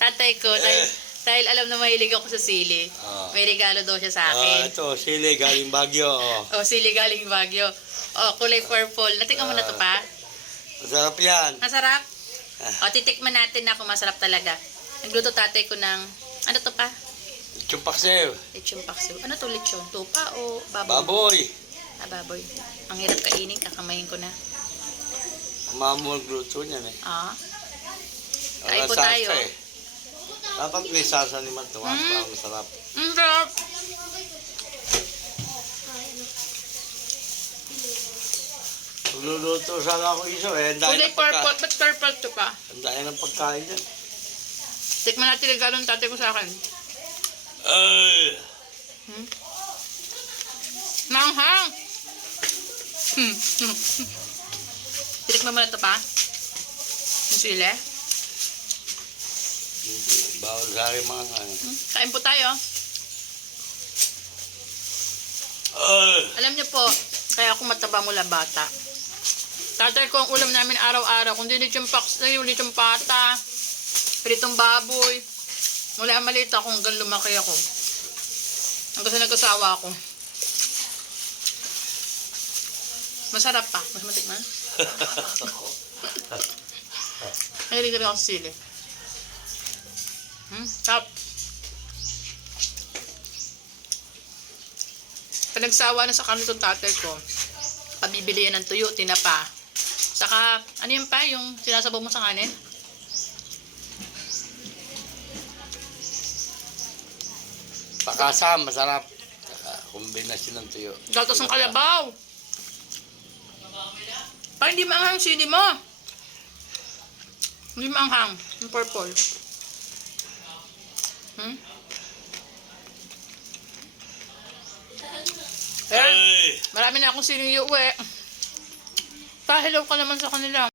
tatay ko, dahil alam na mahilig ako sa sili. May regalo daw siya sa akin. Ito, sili galing Baguio. Sili galing Baguio. Kulay purple. Natikman mo na to pa? Masarap yan. Masarap? Titikman natin na kung masarap talaga. Nagluto tatay ko ng, ano to pa? Chumpaksew. Lechon paksiw. Ano to lechon? Tupa o baboy? Baboy. Baboy. Ang hirap kainin, kakamayin ko na. Mamul gluto niyan eh. Kain po tayo. Dapat may salsa ni Matuwa. Parang masarap. Sarap! Luluto sana ako iso eh. Ang dahil Kulay ng purple. pagkain. Ba't purple to pa? Ang dahil ng pagkain dyan. Tikman natin regalo ng tatay ko sa akin. Manghang! Titikman mo na to pa? Yung sili? Bawal sa akin mga ano. Kain po tayo. Alam niyo po, kaya ako mataba mula bata. Tatay ko ang ulam namin araw-araw. Kung di lechon paksiw, lechon pata, pritong baboy. Mula maliit ako hanggang lumaki ako. Hanggang sa nag-asawa ako. Masarap pa. Mas matikman. Mahilig rin ako sa sili. Tap. Pag nagsawa na sa kanto tatay ko, pabibili yan ng tuyo, tinapa. Saka, ano yun pa? Yung sinasabaw mo sa kanin? Pakasam, masarap. Saka kombinasyon ng tuyo. Gatos ng kalabaw. Parang hindi maanghang sili mo. Hindi maanghang. Yung purple. Ayan. Marami na akong siling iuwi. Pa-hello ka naman sa kanila.